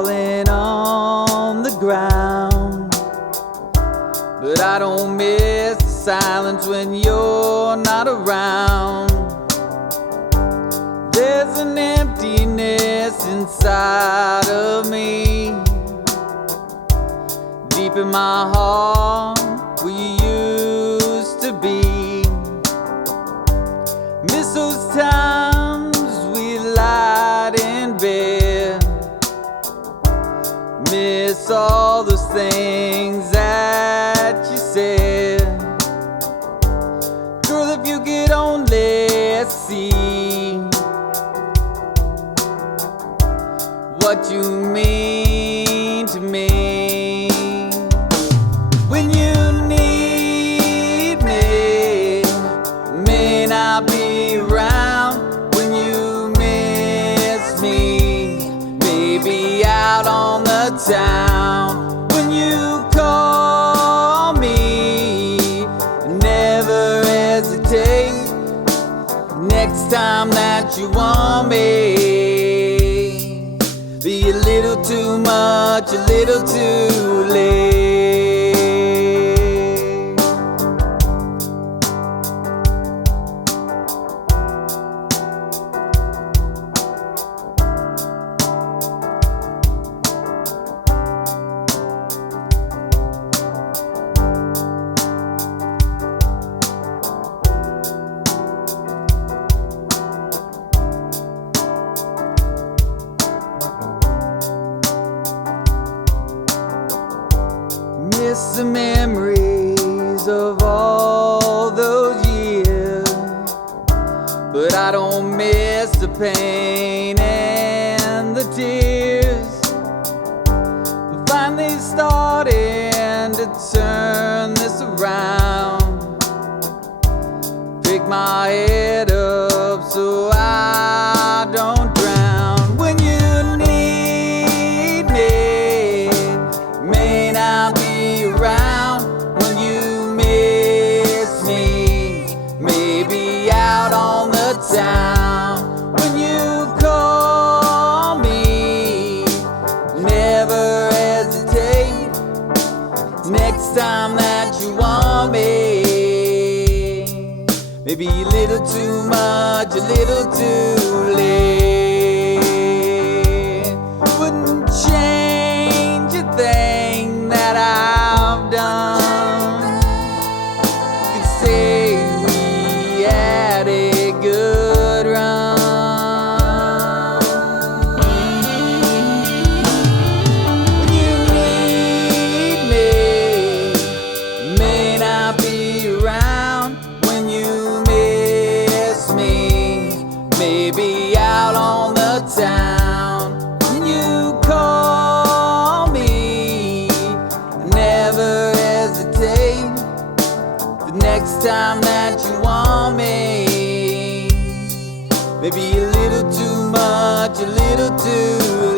falling on the ground. But I don't miss the silence when you're not around. There's an emptiness inside of me, deep in my heart where you used to be. Miss those times we lied in bed, miss all those things that you said. Girl, if you could only see what you mean to me. When you need me, may not be around. When you miss me, maybe out on the town. When you call me, never hesitate. Next time that you want me, be a little too much, a little too late. Miss the memories of all those years, but I don't miss the pain and the tears. I'm finally starting to turn this around, pick my head up so I don't drown. When you need me, may not be around. When you miss me, maybe out on the town. When you call me, never hesitate. Next time that you want me, maybe a little too much, a little too late. Wouldn't change a thing that I've done. Could say we had a good run. When you need me, may not be around. When you miss me, maybe out on the town. When you call me, never hesitate. The next time that you want me, maybe a little too much, a little too